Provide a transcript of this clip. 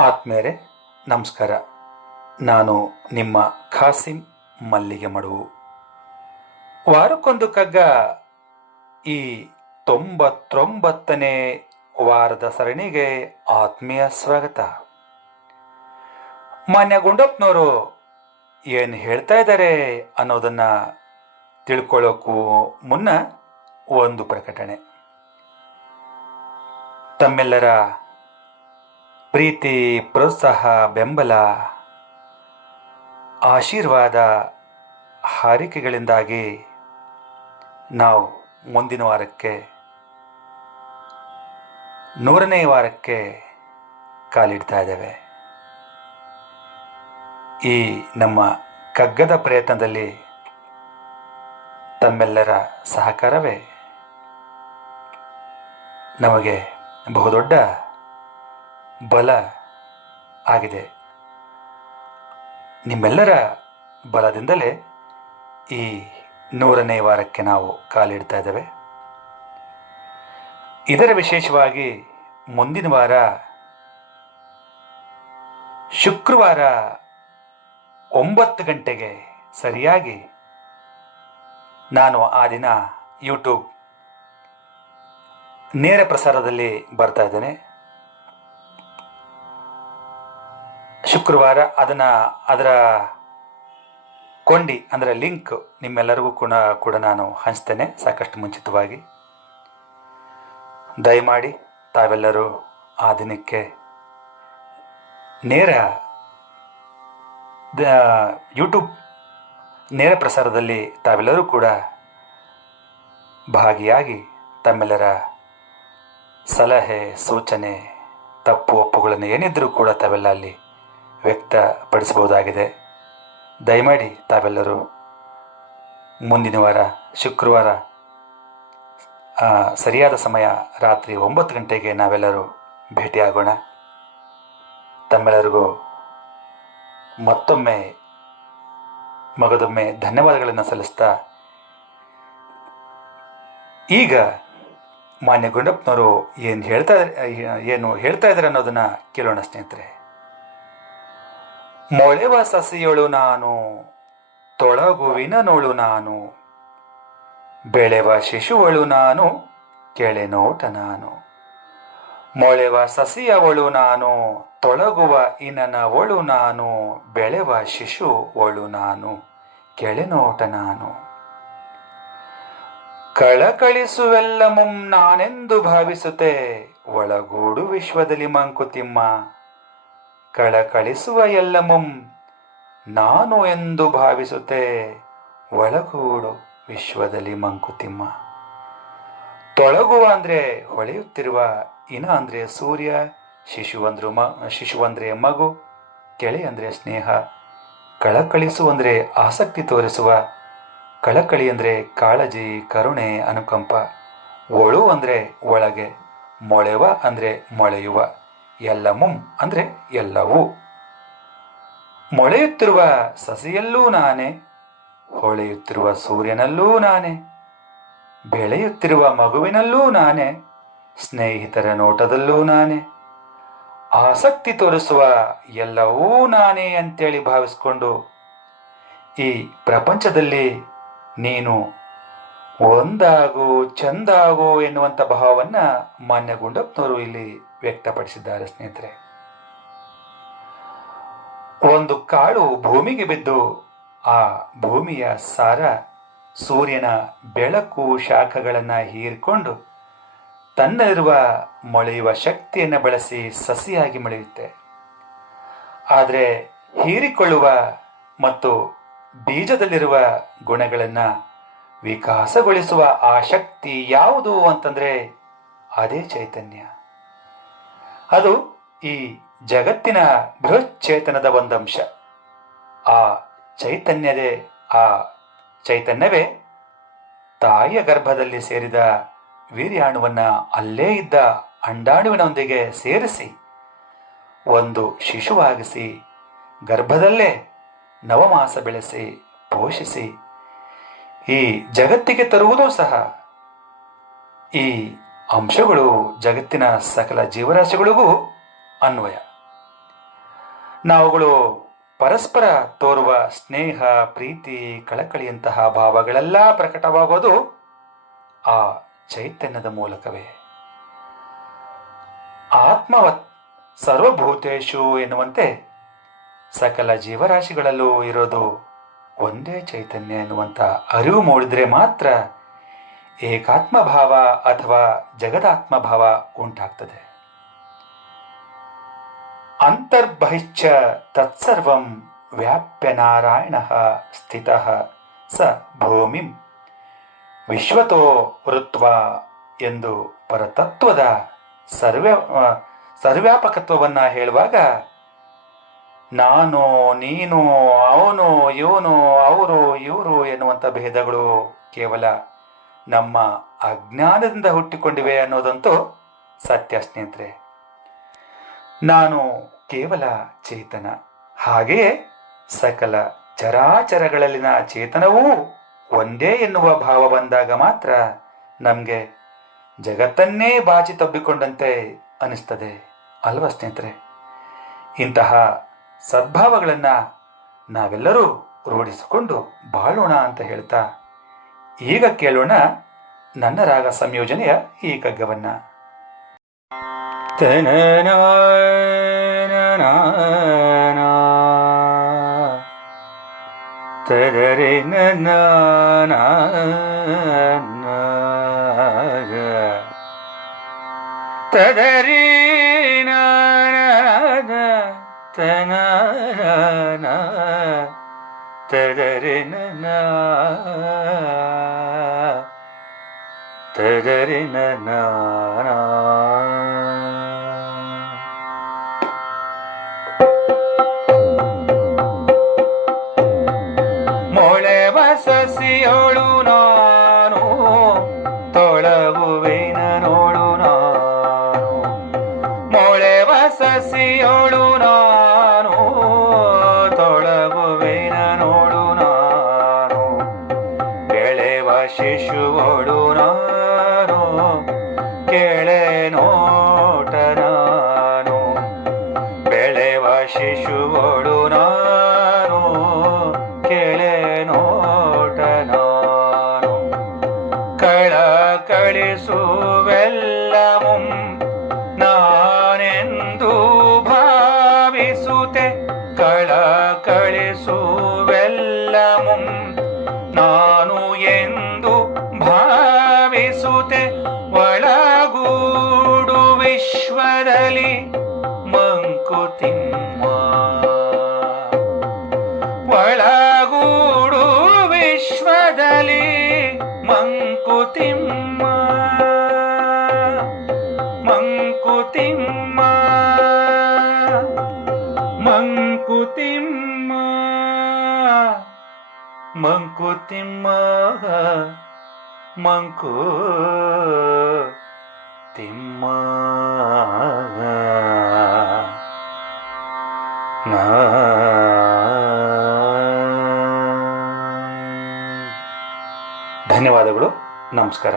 ಆತ್ಮೇರೆ, ನಮಸ್ಕಾರ. ನಾನು ನಿಮ್ಮ ಖಾಸಿಂ ಮಲ್ಲಿಗೆ ಮಡುವು ವಾರಕ್ಕೊಂದು ಕಗ್ಗ ಈ ತೊಂಬತ್ತೊಂಬತ್ತನೇ ವಾರದ ಸರಣಿಗೆ ಆತ್ಮೀಯ ಸ್ವಾಗತ. ಮಾನ್ಯ ಗುಂಡಪ್ಪನವರು ಏನು ಹೇಳ್ತಾ ಇದ್ದಾರೆ ಅನ್ನೋದನ್ನು ತಿಳ್ಕೊಳ್ಳೋಕ್ಕೂ ಮುನ್ನ ಒಂದು ಪ್ರಕಟಣೆ. ತಮ್ಮೆಲ್ಲರ ಪ್ರೀತಿ, ಪ್ರೋತ್ಸಾಹ, ಬೆಂಬಲ, ಆಶೀರ್ವಾದ ಹಾರಿಕೆಗಳಿಂದಾಗಿ ನಾವು ಮುಂದಿನ ವಾರಕ್ಕೆ, ನೂರನೇ ವಾರಕ್ಕೆ ಕಾಲಿಡ್ತಾ ಇದ್ದೇವೆ. ಈ ನಮ್ಮ ಕಗ್ಗದ ಪ್ರಯತ್ನದಲ್ಲಿ ತಮ್ಮೆಲ್ಲರ ಸಹಕಾರವೇ. ನಮಗೆ ಬಹುದೊಡ್ಡ ಬಲ ಆಗಿದೆ. ನಿಮ್ಮೆಲ್ಲರ ಬಲದಿಂದಲೇ ಈ ನೂರನೇ ವಾರಕ್ಕೆ ನಾವು ಕಾಲಿಡ್ತಾ ಇದ್ದೇವೆ. ಇದರ ವಿಶೇಷವಾಗಿ ಮುಂದಿನ ವಾರ ಶುಕ್ರವಾರ ಒಂಬತ್ತು ಗಂಟೆಗೆ ಸರಿಯಾಗಿ ನಾನು ಆ ದಿನ ಯೂಟ್ಯೂಬ್ ನೇರ ಪ್ರಸಾರದಲ್ಲಿ ಬರ್ತಾ ಇದ್ದೇನೆ. ಶುಕ್ರವಾರ ಅದನ್ನು ಅದರ ಕೊಂಡಿ, ಅಂದರೆ ಲಿಂಕ್ ನಿಮ್ಮೆಲ್ಲರಿಗೂ ಕೂಡ ಕೂಡ ನಾನು ಹಂಚ್ತೇನೆ ಸಾಕಷ್ಟು ಮುಂಚಿತವಾಗಿ. ದಯಮಾಡಿ ತಾವೆಲ್ಲರೂ ಆ ದಿನಕ್ಕೆ ನೇರ ಯೂಟ್ಯೂಬ್ ನೇರ ಪ್ರಸಾರದಲ್ಲಿ ತಾವೆಲ್ಲರೂ ಕೂಡ ಭಾಗಿಯಾಗಿ ತಮ್ಮೆಲ್ಲರ ಸಲಹೆ, ಸೂಚನೆ, ತಪ್ಪು ಒಪ್ಪುಗಳನ್ನು ಏನಿದ್ದರೂ ಕೂಡ ತಾವೆಲ್ಲ ಅಲ್ಲಿ ವ್ಯಕ್ತಪಡಿಸಬಹುದಾಗಿದೆ. ದಯಮಾಡಿ ತಾವೆಲ್ಲರೂ ಮುಂದಿನ ವಾರ, ಶುಕ್ರವಾರ ಸರಿಯಾದ ಸಮಯ ರಾತ್ರಿ ಒಂಬತ್ತು ಗಂಟೆಗೆ ನಾವೆಲ್ಲರೂ ಭೇಟಿಯಾಗೋಣ. ತಮ್ಮೆಲ್ಲರಿಗೂ ಮತ್ತೊಮ್ಮೆ ಮಗದೊಮ್ಮೆ ಧನ್ಯವಾದಗಳನ್ನು ಸಲ್ಲಿಸ್ತಾ ಈಗ ಮಾನ್ಯ ಗುಂಡಪ್ಪನವರು ಏನು ಹೇಳ್ತಾ ಏನು ಹೇಳ್ತಾ ಇದ್ದಾರೆ ಅನ್ನೋದನ್ನು ಕೇಳೋಣ ಸ್ನೇಹಿತರೆ. ಮೊಳೆವ ಸಸಿಯೊಳು ನಾನು, ತೊಳಗುವಿನ ನೋಳು ನಾನು. ಬೆಳೆವ ಶಿಶುವಳು ನಾನು, ಕೆಳೆನೋಟ ನಾನು. ಮೊಳೆವ ಸಸಿಯವಳು ನಾನು, ತೊಳಗುವ ಇನನವಳು ನಾನು. ಬೆಳೆವ ಶಿಶು ಒಳು ನಾನು, ಕೆಳೆನೋಟ ನಾನು. ಕಳಕಳಿಸುವೆಲ್ಲ ಮುಂ ನಾನೆಂದು ಭಾವಿಸುತ್ತೆ ಒಳಗೂಡು ವಿಶ್ವದಲ್ಲಿ ಮಂಕುತಿಮ್ಮ. ಕಳಕಳಿಸುವ ಎಲ್ಲ ಮುಂ ನಾನು ಎಂದು ಭಾವಿಸುತ್ತೆ ಒಳಗೂಡು ವಿಶ್ವದಲ್ಲಿ ಮಂಕುತಿಮ್ಮ. ತೊಳಗುವ ಅಂದರೆ ಹೊಳೆಯುತ್ತಿರುವ ಇನ ಅಂದರೆ ಸೂರ್ಯ, ಶಿಶುವಂದ್ರು ಮ ಶಿಶುವಂದ್ರೆ ಮಗು, ಕೆಳೆ ಅಂದರೆ ಸ್ನೇಹ, ಕಳಕಳಿಸು ಅಂದರೆ ಆಸಕ್ತಿ ತೋರಿಸುವ, ಕಳಕಳಿ ಅಂದರೆ ಕಾಳಜಿ, ಕರುಣೆ, ಅನುಕಂಪ, ಒಳು ಅಂದರೆ ಒಳಗೆ, ಮೊಳೆವ ಅಂದರೆ ಮೊಳೆಯುವ. ಎಲ್ಲಮುಂ ಅಂದರೆ ಎಲ್ಲವೂ. ಮೊಳೆಯುತ್ತಿರುವ ಸಸಿಯಲ್ಲೂ ನಾನೇ, ಹೊಳೆಯುತ್ತಿರುವ ಸೂರ್ಯನಲ್ಲೂ ನಾನೇ, ಬೆಳೆಯುತ್ತಿರುವ ಮಗುವಿನಲ್ಲೂ ನಾನೇ, ಸ್ನೇಹಿತರ ನೋಟದಲ್ಲೂ ನಾನೇ, ಆಸಕ್ತಿ ತೋರಿಸುವ ಎಲ್ಲವೂ ನಾನೇ ಅಂತೇಳಿ ಭಾವಿಸ್ಕೊಂಡು ಈ ಪ್ರಪಂಚದಲ್ಲಿ ನೀನು ಒಂದಾಗು ಚಂದಾಗು ಎನ್ನುವಂಥ ಭಾವವನ್ನು ಮಾನ್ಯಗೊಂಡಪ್ಪನವರು ಇಲ್ಲಿ ವ್ಯಕ್ತಪಡಿಸಿದ್ದಾರೆ ಸ್ನೇಹಿತರೆ. ಒಂದು ಕಾಳು ಭೂಮಿಗೆ ಬಿದ್ದು ಆ ಭೂಮಿಯ ಸಾರ ಸೂರ್ಯನ ಬೆಳಕು ಶಾಖಗಳನ್ನು ಹೀರಿಕೊಂಡು ತನ್ನಲ್ಲಿರುವ ಮೊಳೆಯುವ ಶಕ್ತಿಯನ್ನು ಬಳಸಿ ಸಸಿಯಾಗಿ ಮೊಳೆಯುತ್ತೆ. ಆದರೆ ಹೀರಿಕೊಳ್ಳುವ ಮತ್ತು ಬೀಜದಲ್ಲಿರುವ ಗುಣಗಳನ್ನು ವಿಕಾಸಗೊಳಿಸುವ ಆ ಶಕ್ತಿ ಯಾವುದು ಅಂತಂದರೆ ಅದೇ ಚೈತನ್ಯ. ಅದು ಈ ಜಗತ್ತಿನ ಬೃಹಚ್ಚೇತನದ ಒಂದಂಶ. ಆ ಚೈತನ್ಯದೇ ಆ ಚೈತನ್ಯವೇ. ತಾಯಿಯ ಗರ್ಭದಲ್ಲಿ ಸೇರಿದ ವೀರ್ಯಾಣುವನ್ನು ಅಲ್ಲೇ ಇದ್ದ ಅಂಡಾಣುವಿನೊಂದಿಗೆ ಸೇರಿಸಿ, ಒಂದು ಶಿಶುವಾಗಿಸಿ, ಗರ್ಭದಲ್ಲೇ ನವಮಾಸ ಬೆಳೆಸಿ, ಪೋಷಿಸಿ, ಈ ಜಗತ್ತಿಗೆ ತರುವುದೂ ಸಹ ಈ ಅಂಶಗಳು ಜಗತ್ತಿನ ಸಕಲ ಜೀವರಾಶಿಗಳಿಗೂ ಅನ್ವಯ. ನಾವುಗಳು ಪರಸ್ಪರ ತೋರುವ ಸ್ನೇಹ, ಪ್ರೀತಿ, ಕಳಕಳಿಯಂತಹ ಭಾವಗಳೆಲ್ಲ ಪ್ರಕಟವಾಗೋದು ಆ ಚೈತನ್ಯದ ಮೂಲಕವೇ. ಆತ್ಮವತ್ ಸರ್ವಭೂತೇಶು ಎನ್ನುವಂತೆ ಸಕಲ ಜೀವರಾಶಿಗಳಲ್ಲೂ ಇರೋದು ಒಂದೇ ಚೈತನ್ಯ ಎನ್ನುವಂಥ ಅರಿವು ಮೂಡಿದರೆ ಮಾತ್ರ ಏಕಾತ್ಮ ಭಾವ ಅಥವಾ ಜಗದಾತ್ಮಭಾವ ಉಂಟಾಗ್ತದೆ. ಅಂತರ್ಬಹಿಶ್ಚ ತತ್ಸರ್ವಂ ವ್ಯಾಪ್ಯ ನಾರಾಯಣ ಸ್ಥಿತ ಸ ಭೂಮಿಂ. ವಿಶ್ವತೋ ವೃತ್ವ ಎಂದು ಪರತತ್ವದ ಸರ್ವ ಸರ್ವ್ಯಾಪಕತ್ವವನ್ನು ಹೇಳುವಾಗ, ನಾನು, ನೀನು, ಅವನು ಇವನು ಅವರು, ಇವರು ಎನ್ನುವಂಥ ಭೇದಗಳು ಕೇವಲ ನಮ್ಮ ಅಜ್ಞಾನದಿಂದ ಹುಟ್ಟಿಕೊಂಡಿವೆ ಅನ್ನೋದಂತೂ ಸತ್ಯ ಸ್ನೇಹಿತರೆ. ನಾನು ಕೇವಲ ಚೇತನ, ಹಾಗೆಯೇ ಸಕಲ ಚರಾಚರಗಳಲ್ಲಿನ ಚೇತನವೂ ಒಂದೇ ಎನ್ನುವ ಭಾವ ಬಂದಾಗ ಮಾತ್ರ ನಮಗೆ ಜಗತ್ತನ್ನೇ ಬಾಚಿ ತಬ್ಬಿಕೊಂಡಂತೆ ಅನಿಸ್ತದೆ ಅಲ್ವ ಸ್ನೇಹಿತರೆ? ಇಂತಹ ಸದ್ಭಾವಗಳನ್ನು ನಾವೆಲ್ಲರೂ ರೂಢಿಸಿಕೊಂಡು ಬಾಳೋಣ ಅಂತ ಹೇಳ್ತಾ ಈಗ ಕೇಳೋಣ ನನ್ನ ರಾಗ ಸಂಯೋಜನೆಯ ಈ ಕಗ್ಗವನ್ನು ತದರಿ ನನ್ನ ತದರಿ ತನ ತದರಿ ನನ್ನ ತದರಿ ನನ್ನ ಮೊಳೆವ ಶಿಶುವೋಳು ನಾನು ಕೆಳೆ ನೋಟ ನಾನು. ಬೆಳೆವ ಶಿಶುವೋಳು ನಾನು. ಕೆಳೆ ನೋಟ ನಾನು. ಕಳ ಕಳಿಸುವೆಲ್ಲವಂ ವಿಶ್ವದಲ್ಲಿ ಮಂಕುತಿಮ್ಮ ಒಳಗೂಡು ವಿಶ್ವದಲ್ಲಿ ಮಂಕುತಿಮ್ಮ ಮಂಕುತಿಮ್ಮ ಮಂಕುತಿಮ್ಮ ಮಂಕುತಿಮ್ಮ ಮಂಕು ತಿಮ್ಮ. ಧನ್ಯವಾದಗಳು. ನಮಸ್ಕಾರ.